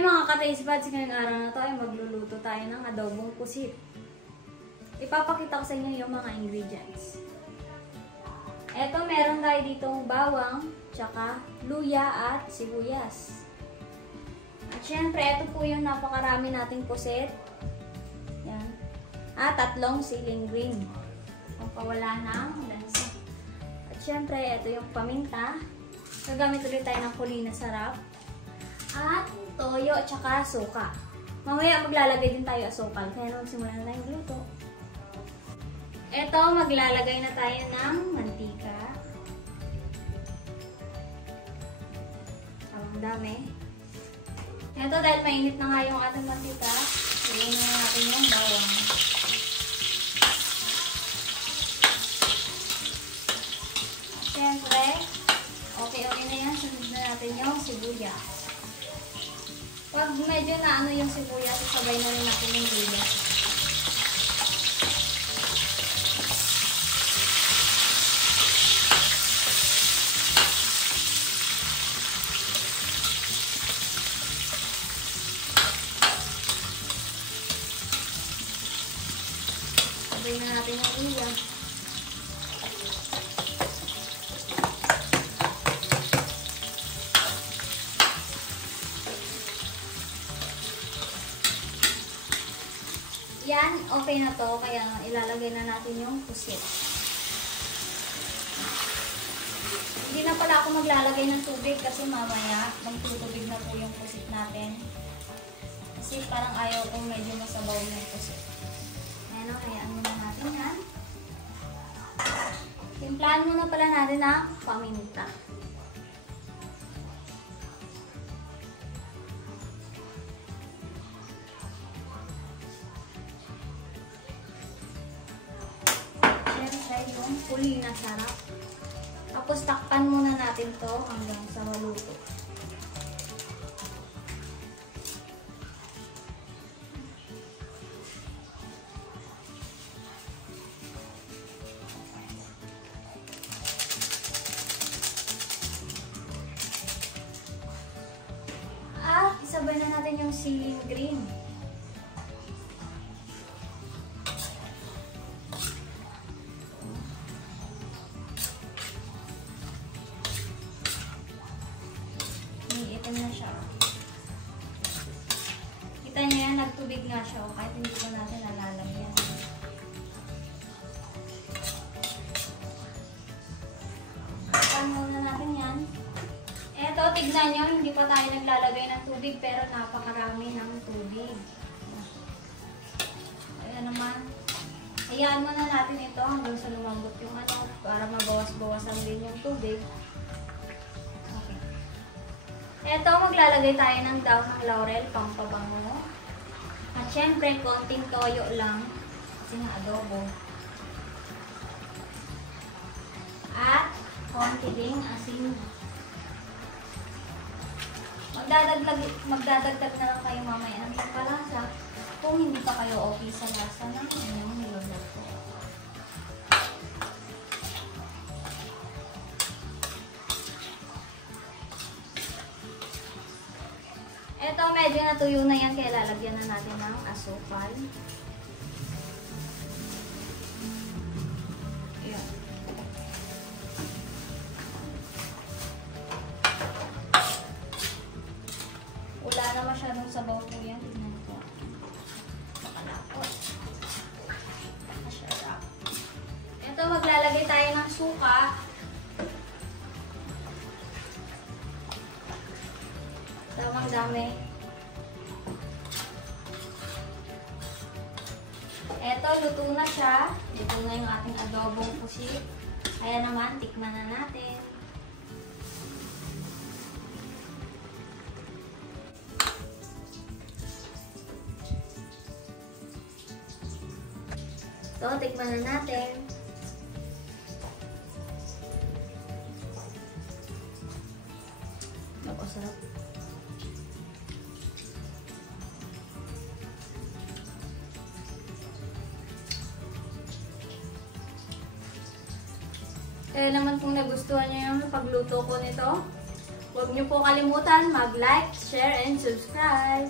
Hey mga ka-taste buds, ngayong araw na to ay magluluto tayo ng adobong pusit. Ipapakita ko sa inyo yung mga ingredients. Eto, meron tayo ditong bawang, tsaka luya at sibuyas. At syempre, ito po yung napakarami nating pusit. Yan. At 3 siling green. Pampawala ng lansa. At syempre, ito yung paminta. Gagamit ulit tayo ng huli na sarap. At toyo at saka suka. Mamaya maglalagay din tayo asukal. Kaya magsimulan na tayong luto. Ito, maglalagay na tayo ng mantika. Ang dami. Ito, dahil mainit na nga yung ating mantika, ilagay na natin yung bawang. Siyempre, okay na yan. Sunod na natin yung sibuyas. Pag medyo na ano yung sibuyas, sabay na rin natin yung luya. Sabay na natin yung luya. Yan, okay na to, kaya ilalagay na natin yung pusit. Hindi na pala ako maglalagay ng tubig kasi mamaya magtutubig na po yung pusit natin. Kasi parang ayaw kong medyo masabaw yung pusit. Ayan o, hayaan muna natin yan. Timplahan muna pala natin ang paminta. Yung huli na sarap. Tapos takpan muna natin to hanggang sa maluto. At isabay na natin yung siling green. Na siya. Kita niyo yan, nagtubig nga siya o kahit hindi ko natin nalalagyan. Takpan muna natin yan. Eto, tignan nyo, hindi pa tayo naglalagay ng tubig pero napakarami ng tubig. Ayan naman. Hayaan muna natin ito hanggang sa lumambot yung ano para mabawas-bawasan din yung tubig. Ito, maglalagay tayo ng daw ng laurel, pampabango. At syempre, konting toyo lang. Kasi nga adobo. At konti ding asin. Magdadagdag na lang kayo mamaya ng palasa. Kung hindi pa kayo okay sa lasa ng inyong niluluto. Ito, medyo natuyo na yan, kaya lalagyan na natin ng asukal. Ayan. Wala na masyadong sabaw po yan. Tignan ko. Makalapot. Masarap. Ito, maglalagay tayo ng suka. Tamang dami. Eto, luto na siya. Luto na yung ating adobong pusit. Kaya naman, tikman na natin. So, tikman na natin. Ako, sarap. Kaya naman kung nagustuhan nyo yung pagluto ko nito, Huwag niyo po kalimutan mag-like, share, and subscribe.